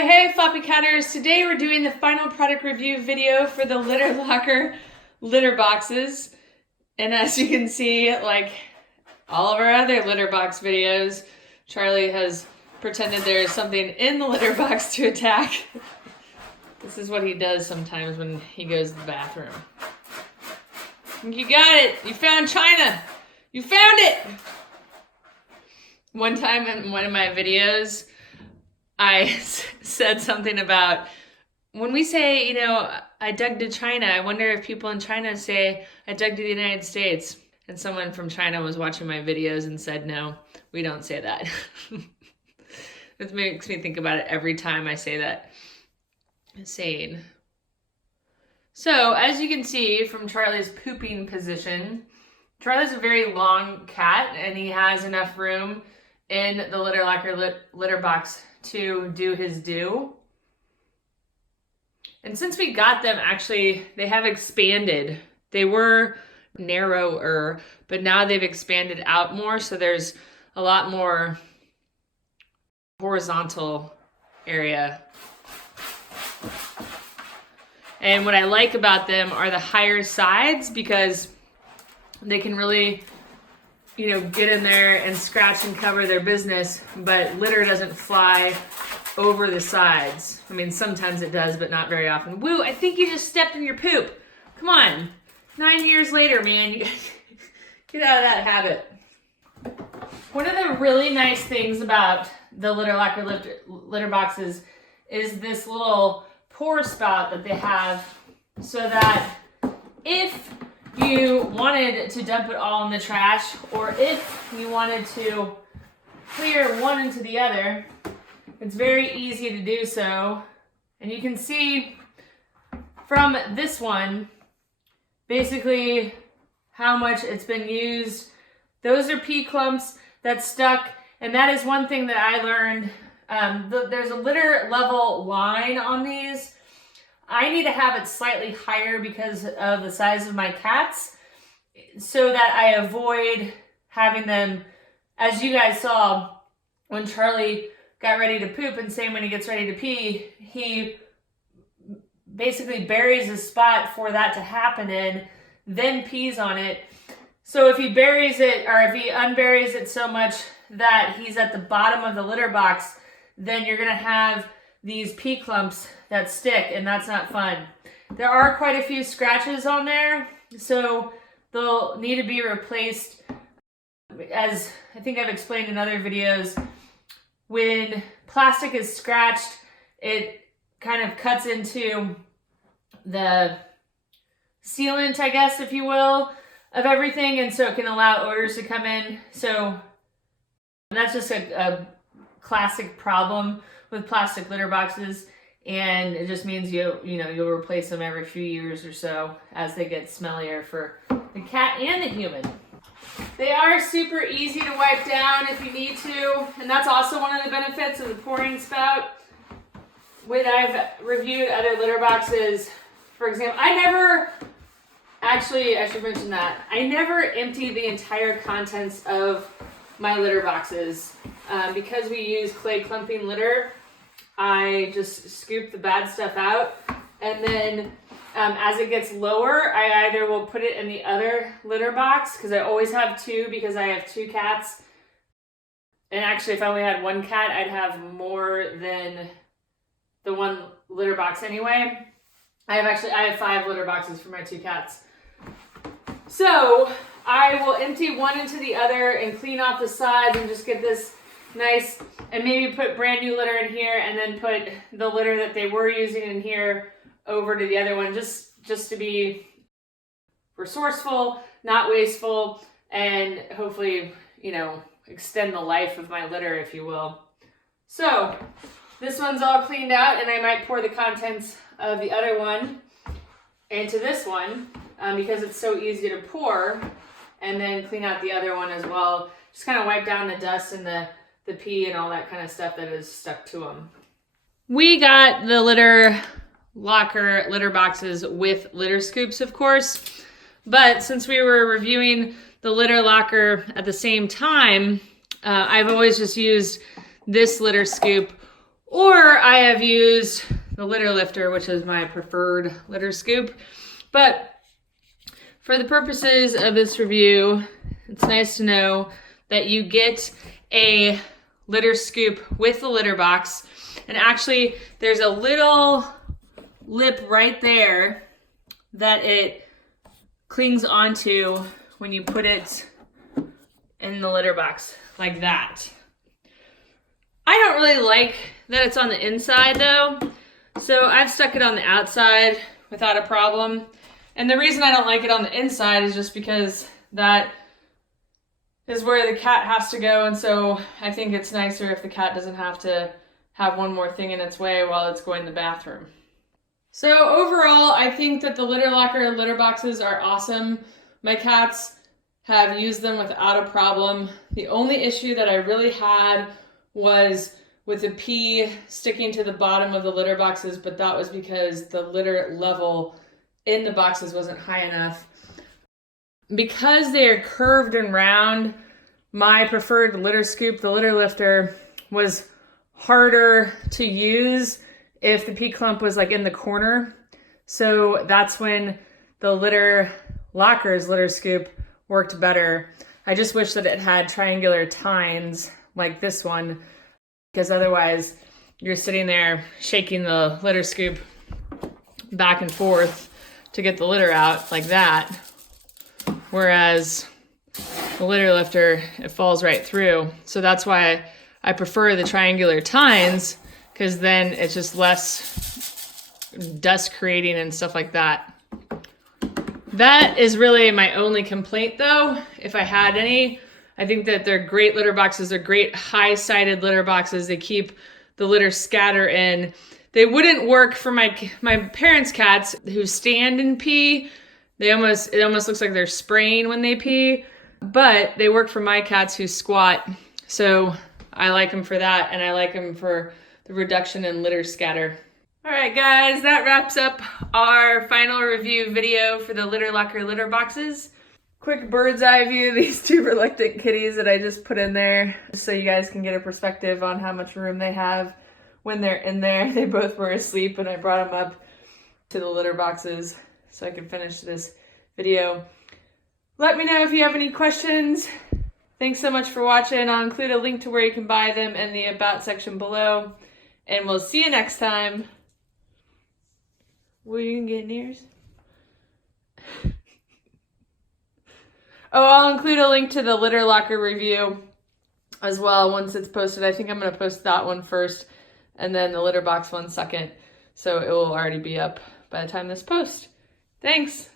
Hey Floppycatters! Today we're doing the final product review video for the LitterLocker litter boxes. And as you can see, like all of our other litter box videos, Charlie has pretended there is something in the litter box to attack. This is what he does sometimes when he goes to the bathroom. You got it! You found China! You found it! One time in one of my videos, I said something about, when we say, you know, I dug to China, I wonder if people in China say, I dug to the United States. And someone from China was watching my videos and said, no, we don't say that. It makes me think about it every time I say that saying. So, as you can see from Charlie's pooping position, Charlie's a very long cat, and he has enough room in the LitterLocker litter box to do his due. And since we got them, actually, they have expanded. They were narrower, but now they've expanded out more, so there's a lot more horizontal area. And what I like about them are the higher sides, because they can really, you know, get in there and scratch and cover their business, but litter doesn't fly over the sides. I mean, sometimes it does, but not very often. Woo, I think you just stepped in your poop. Come on. 9 years later, man, you get out of that habit. One of the really nice things about the LitterLocker litter boxes is this little pour spout that they have, so that if you wanted to dump it all in the trash, or if you wanted to clear one into the other, it's very easy to do so. And you can see from this one basically how much it's been used. Those are pea clumps that stuck, and that is one thing that I learned. There's a litter level line on these. I need to have it slightly higher because of the size of my cats, so that I avoid having them, as you guys saw, when Charlie got ready to poop, and same when he gets ready to pee, he basically buries a spot for that to happen in, then pees on it. So if he buries it, or if he unburies it so much that he's at the bottom of the litter box, then you're gonna have these pea clumps that stick, and that's not fun. There are quite a few scratches on there, so they'll need to be replaced. As I think I've explained in other videos, when plastic is scratched, it kind of cuts into the sealant, I guess, if you will, of everything, and so it can allow odors to come in. So that's just a classic problem with plastic litter boxes, and it just means you'll replace them every few years or so as they get smellier for the cat and the human. They are super easy to wipe down if you need to, and that's also one of the benefits of the pouring spout. When I've reviewed other litter boxes, for example, I should mention that, I never empty the entire contents of my litter boxes. Because we use clay clumping litter, I just scoop the bad stuff out, and then as it gets lower, I either will put it in the other litter box, because I always have two, because I have 2 cats. And actually, if I only had 1 cat, I'd have more than the 1 litter box anyway. I have 5 litter boxes for my 2 cats. So I will empty one into the other and clean off the sides and just get this nice, and maybe put brand new litter in here, and then put the litter that they were using in here over to the other one, just to be resourceful, not wasteful, and hopefully, you know, extend the life of my litter, if you will. So this one's all cleaned out, and I might pour the contents of the other one into this one, because it's so easy to pour, and then clean out the other one as well. Just kind of wipe down the dust and the pee and all that kind of stuff that is stuck to them. We got the LitterLocker litter boxes with litter scoops, of course, but since we were reviewing the LitterLocker at the same time, I've always just used this litter scoop Or I have used the litter lifter, which is my preferred litter scoop. But for the purposes of this review, it's nice to know that you get a litter scoop with the litter box. And actually, there's a little lip right there that it clings onto when you put it in the litter box, like that. I don't really like that it's on the inside though, so I've stuck it on the outside without a problem. And the reason I don't like it on the inside is just because that is where the cat has to go, and so I think it's nicer if the cat doesn't have to have one more thing in its way while it's going to the bathroom. So overall, I think that the LitterLocker litter boxes are awesome. My cats have used them without a problem. The only issue that I really had was with the pee sticking to the bottom of the litter boxes, but that was because the litter level in the boxes wasn't high enough. Because they are curved and round, my preferred litter scoop, the litter lifter, was harder to use if the pee clump was like in the corner. So that's when the LitterLocker's litter scoop worked better. I just wish that it had triangular tines like this one, because otherwise you're sitting there shaking the litter scoop back and forth to get the litter out like that. Whereas the litter lifter, it falls right through. So that's why I prefer the triangular tines, because then it's just less dust creating and stuff like that. That is really my only complaint though, if I had any. I think that they're great litter boxes. They're great high-sided litter boxes. They keep the litter scatter in. They wouldn't work for my parents' cats who stand and pee. It almost looks like they're spraying when they pee, but they work for my cats who squat. So I like them for that, and I like them for the reduction in litter scatter. All right, guys, that wraps up our final review video for the LitterLocker litter boxes. Quick bird's eye view of these two reluctant kitties that I just put in there, so you guys can get a perspective on how much room they have when they're in there. They both were asleep, and I brought them up to the litter boxes so I could finish this video. Let me know if you have any questions. Thanks so much for watching. I'll include a link to where you can buy them in the About section below, and we'll see you next time. What are you gonna get in ears? Oh, I'll include a link to the LitterLocker review as well once it's posted. I think I'm going to post that one first and then the litter box one second. So it will already be up by the time this posts. Thanks.